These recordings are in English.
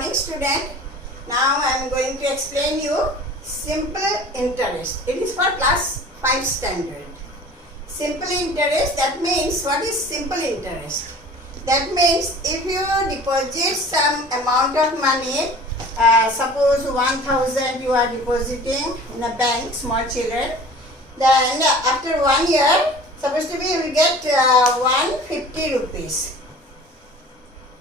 morning, student. Now I am going to explain you simple interest. It is for class 5 standard. Simple interest, that means what is simple interest? That means if you deposit some amount of money, suppose 1,000 you are depositing in a bank, small children, then after 1 year, supposed to be you will get 150 rupees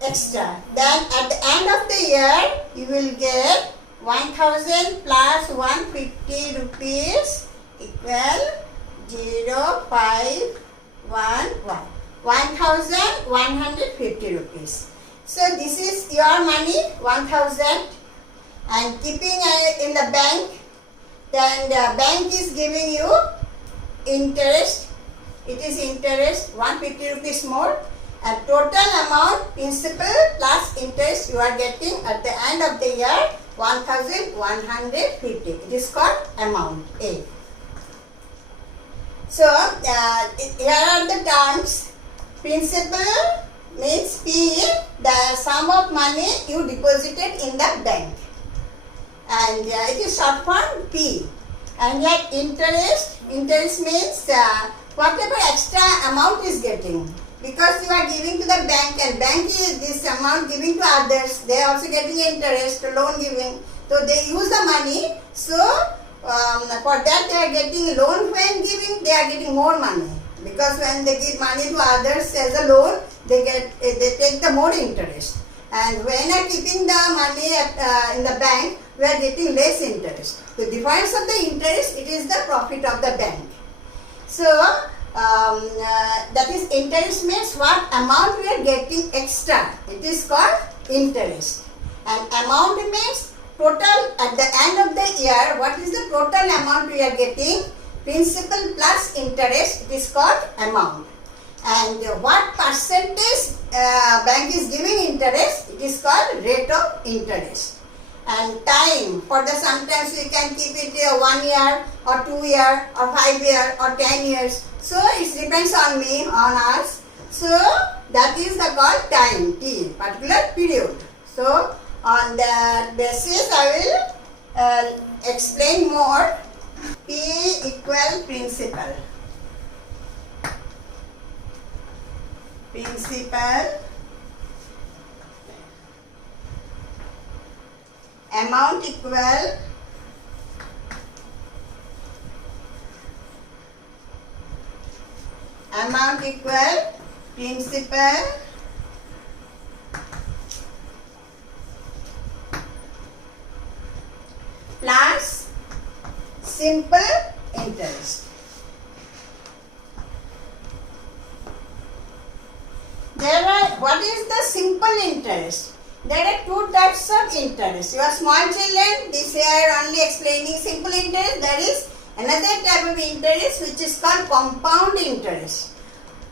extra. Then at the end of the year, you will get 1,000 plus 150 rupees equal 0,511. 1,150 rupees. So this is your money, 1,000, and keeping in the bank. Then the bank is giving you interest. It is interest 150 rupees more. And total amount, principal plus interest, you are getting at the end of the year 1,150. It is called amount A. So here are the terms. Principal means P, the sum of money you deposited in the bank, and it is short form P. And yet interest means whatever extra amount is getting, because you are giving to the bank, and bank is this amount giving to others. They are also getting interest, loan giving. So they use the money. So for that they are getting loan. When giving, they are getting more money, because when they give money to others as a loan, they take the more interest. And when are keeping the money in the bank, we are getting less interest. The difference of the interest, it is the profit of the bank. So that is, interest means what amount we are getting extra. It is called interest. And amount means total at the end of the year. What is the total amount we are getting? Principal plus interest, it is called amount. And what percentage bank is giving interest, it is called rate of interest. And time, for the sometimes we can keep it 1 year or 2 year or 5 year or 10 years. So it depends on me, on us. So that is the called time, T, particular period. So on that basis I will explain more. P equal principal. Principal, amount equal principal plus simple interest. What is the simple interest? There are two types of interest. You are small children, this year only explaining simple interest. There is another type of interest which is called compound interest.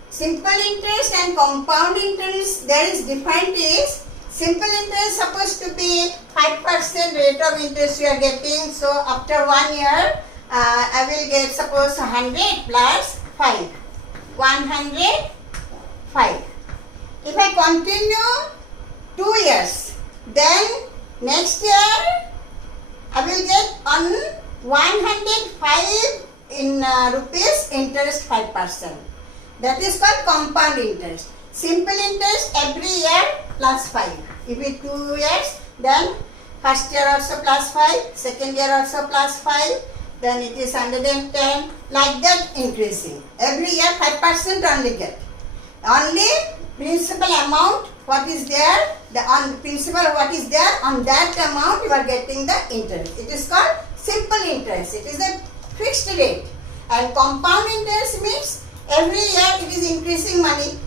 Simple interest and compound interest, there is different is. Simple interest supposed to be 5% rate of interest you are getting. So after 1 year, I will get suppose 100 plus 5. 105. If I continue 2 years, then next year I will get on 105 in rupees interest 5%. That is called compound interest. Simple interest every year plus 5. If it 2 years, then first year also plus 5, second year also plus 5, then it is 110, like that increasing. Every year 5% only get. Only principal amount what is there, on principal what is there, on that amount you are getting the interest. It is called simple interest. It is a fixed rate. And compound interest means every year it is increasing money.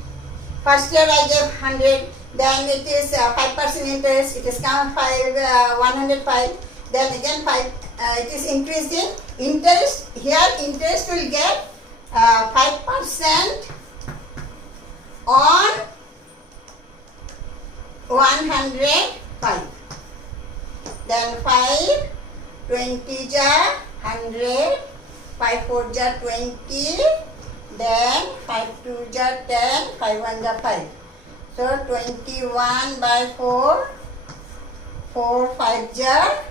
First year I gave 100, then it is 5% interest, it is come 105, then again 5, it is increasing. Interest, here interest will get 5% on 105. Then 5, 20 jar 100, 5 4 jar 20, then 5 2 jar 10, 5 1 jar 5. So 21 by 4 4 5 jar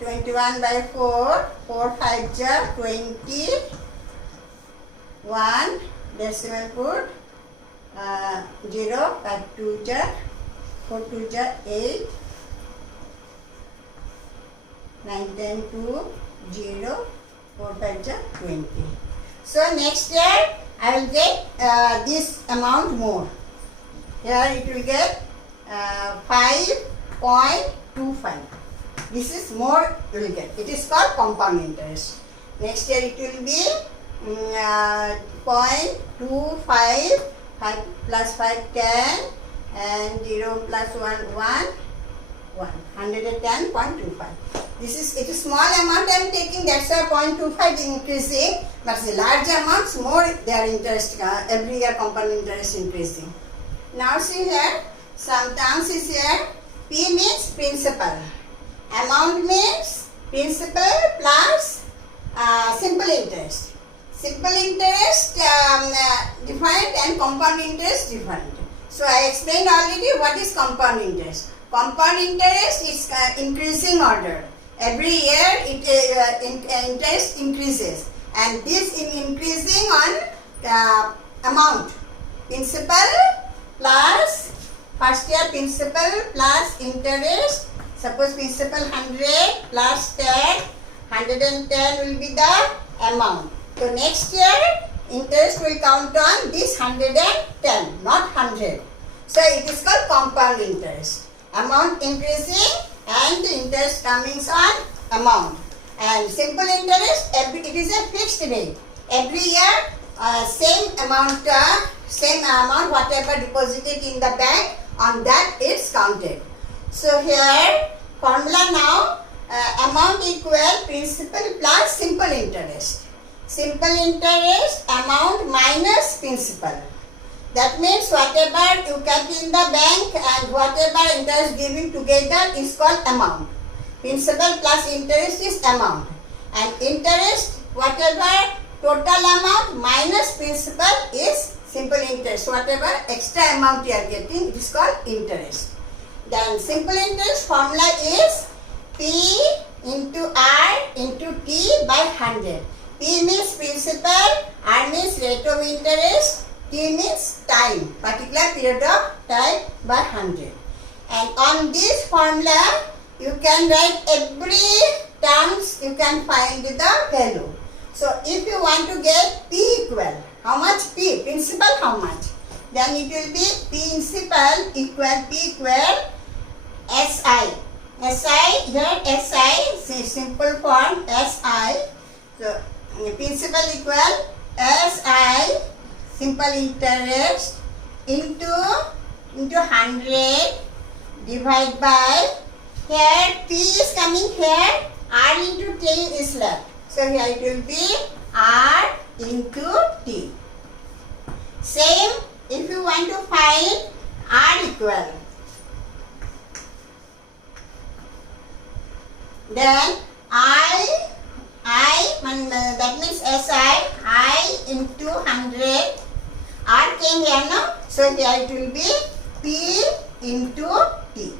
21 by 4, 4 5 jar 20, 1 decimal put 0, 5 2 jar 4 2 jar 8, 9 10 2 0, 4 5 jar 20. So next year I will get this amount more. Here it will get 5.25. This is more you will get. It is called compound interest. Next year it will be 0.25, 5 plus 5 10, and 0 plus 1 1, 110.25. This is, it is small amount I am taking, that's why 0.25 increasing, but the large amounts more their interest, every year compound interest increasing. Now see here, some terms is here. P means principal. Amount means principal plus simple interest. Simple interest different and compound interest different. So I explained already what is compound interest. Compound interest is increasing order. Every year interest increases, and this is increasing on amount. Principal plus first year principal plus interest. Suppose principal 100 plus 10, 110 will be the amount. So next year interest will count on this 110, not 100. So it is called compound interest. Amount increasing and the interest coming on amount. And simple interest, it is a fixed rate. Every year same amount whatever deposited in the bank, on that it's counted. So here formula now, amount equal principal plus simple interest. Simple interest amount minus principal. That means whatever you kept in the bank and whatever interest giving together is called amount. Principal plus interest is amount. And interest, whatever total amount minus principal is simple interest. Whatever extra amount you are getting, it is called interest. Then simple interest formula is P into R into T by 100. P means principal, R means rate of interest, T means time, particular period of time by 100. And on this formula, you can write every terms, you can find the value. So if you want to get P equal, how much P? Principal how much? Then it will be principal equal P equal SI. SI, here SI, simple form SI. So principal equal SI, simple interest into 100 divided by, here P is coming here, R into T is left. So here it will be R into T. Same, if you want to find R equal, then that means SI, I into 100, R came here now, so here it will be P into T.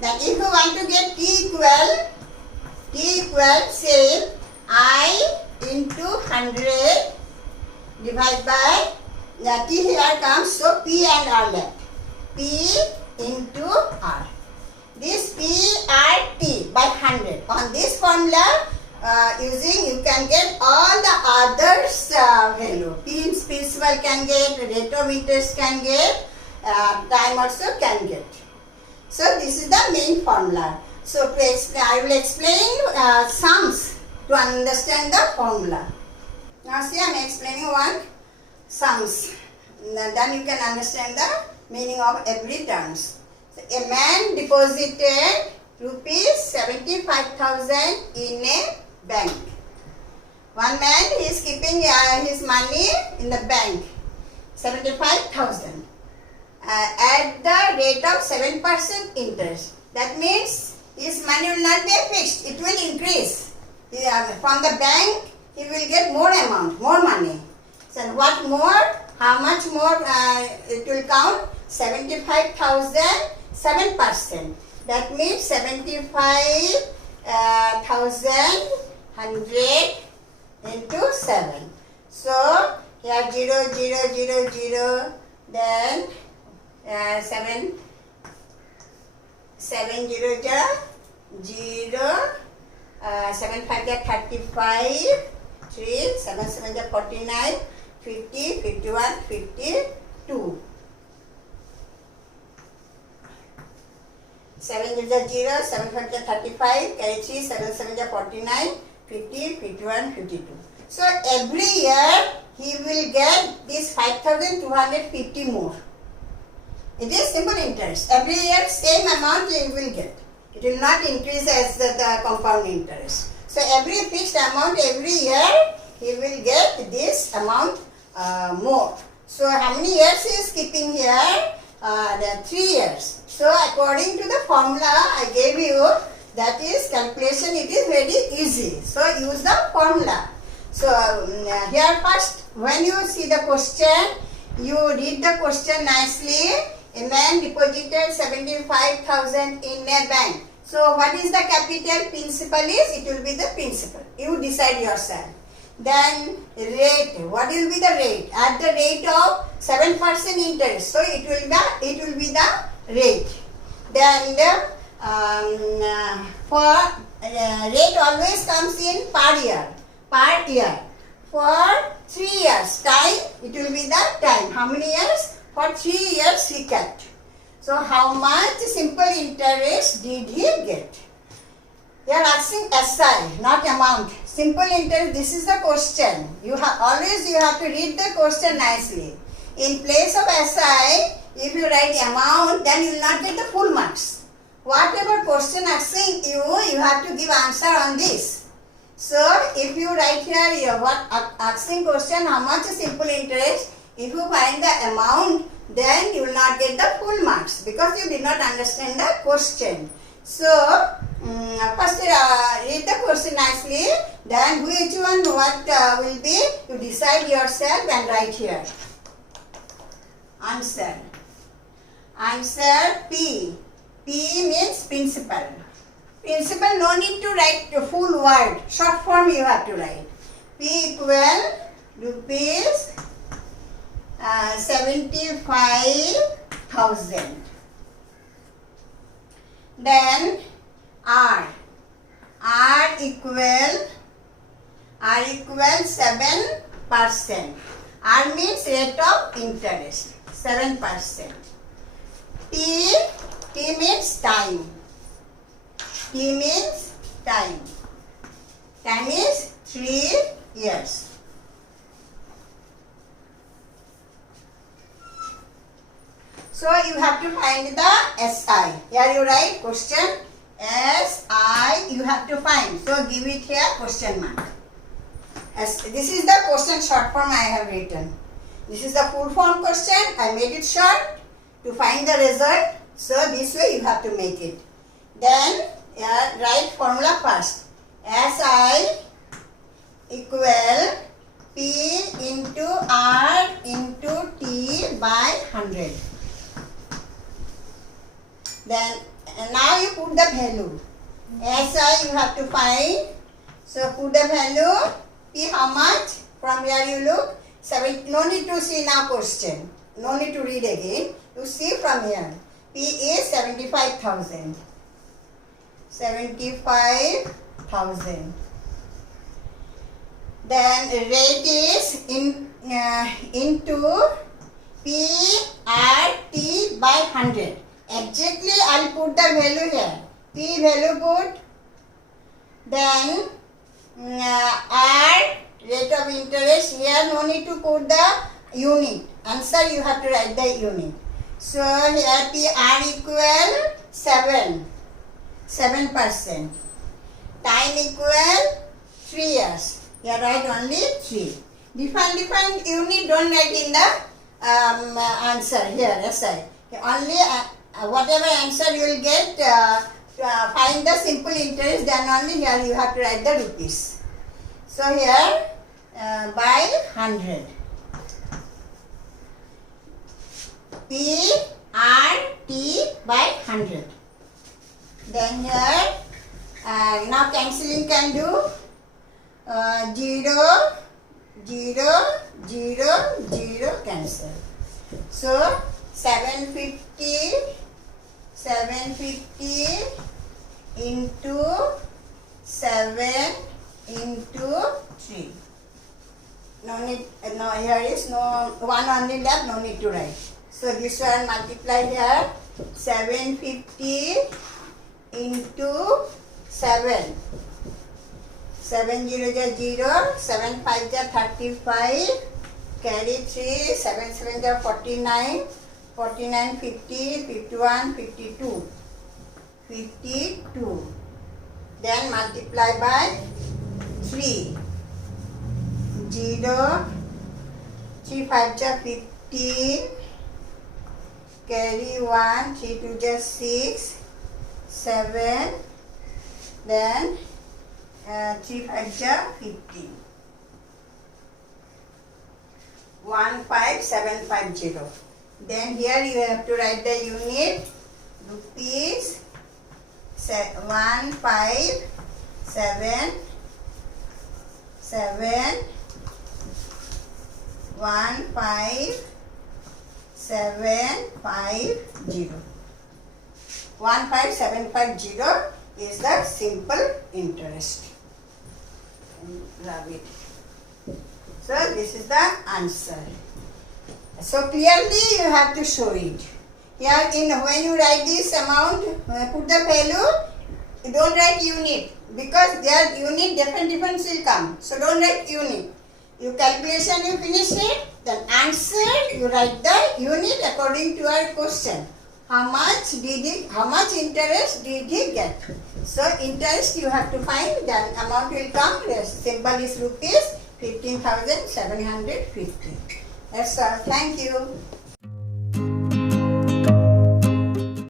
Then if you want to get T equal same, I into 100 divided by, the T here comes, so P and R left. P into R. This P R T by 100. On this formula, using you can get all the others value. P principal can get, rate of interest can get, time also can get. So this is the main formula. So I will explain sums to understand the formula. Now see, I am explaining one sums. Then you can understand the meaning of every terms. So, a man deposited rupees 75,000 in a bank. One man is keeping his money in the bank, 75,000, at the rate of 7% interest. That means his money will not be fixed, it will increase. From the bank, he will get more amount, more money. So what more? How much more it will count? 75,000 7%. That means 75,100 into 7. So here 0, 0, 0, 0, then 7, 7 0 0, 7 5 35, 3, 7 7 49, 50, 51, 52. 7 0 0, 7 5 35, carry 3, 7 7 49, 50, 51, 52. So every year he will get this 5,250 more. It is simple interest. Every year same amount he will get. It will not increase as the compound interest. So every fixed amount every year he will get this amount more. So how many years he is keeping here? The 3 years. So according to the formula I gave you, that is calculation, it is very easy. So use the formula. So here first, when you see the question, you read the question nicely. A man deposited 75,000 in a bank. So what is the capital? Principal is, it will be the principal. You decide yourself. Then rate, what will be the rate? At the rate of 7% interest. So it will be the rate. Then for rate always comes in per year. Per year. For 3 years time, it will be the time. How many years? For 3 years he kept. So how much simple interest did he get? They are asking SI, not amount. Simple interest, this is the question. You have to read the question nicely. In place of SI, if you write amount, then you will not get the full marks. Whatever question asking you, you have to give answer on this. So if you write here, asking question, how much is simple interest? If you find the amount, then you will not get the full marks because you did not understand the question. So first read the question nicely, then which one what will be, you decide yourself and write here. Answer. Answer P. P means principal. Principal, no need to write the full word. Short form you have to write. P equal rupees 75,000. Then R. R equal 7%. R means rate of interest. 7%. T means time. T means time. Time is 3 years. So you have to find the SI. Here you write question SI you have to find. So give it here question mark. This is the question short form I have written. This is the full form question. I made it short to find the result. So this way you have to make it. Then write formula first. SI equal P into R into T by 100. Then now you put the value. SI you have to find. So put the value. P how much? From here you look. No need to see now question. No need to read again. You see from here. P is 75,000. 75,000. Then rate is into PRT by 100. Exactly I'll put the value here. P value put. Then R rate of interest here, no need to put the unit. Answer you have to write the unit. So here PR equal 7%. Time equal 3 years. Here write only 3. Different unit don't write in the answer here. SI. Only whatever answer you will get, find the simple interest, then only here you have to write the rupees. So here by 100. PRT by 100. Then here, now cancelling can do 0, 0, 0, 0 cancel. So 750 into 7 into 3. No need, no, here is no, one only left, no need to write. So this one multiply here, 750 into 7. 7 0 is 0, 7 5 is 35, carry 3, 7 7 is 49, 49 50, 51, 52, 52. Then multiply by 3. 0, 3 5 is 15, carry 1, 3 2 is 6, 7, then 3 5 is 15. 15750. Then here you have to write the unit, rupees 157 15750. 15750 is the simple interest. Love it. So this is the answer. So clearly you have to show it. Here when you write this amount, put the value, don't write unit, because their unit different will come. So don't write unit. You calculation you finish it, then answer you write the unit according to your question. How much interest did he get? So interest you have to find, then amount will come. Symbol is rupees 15,750. That's all. Thank you.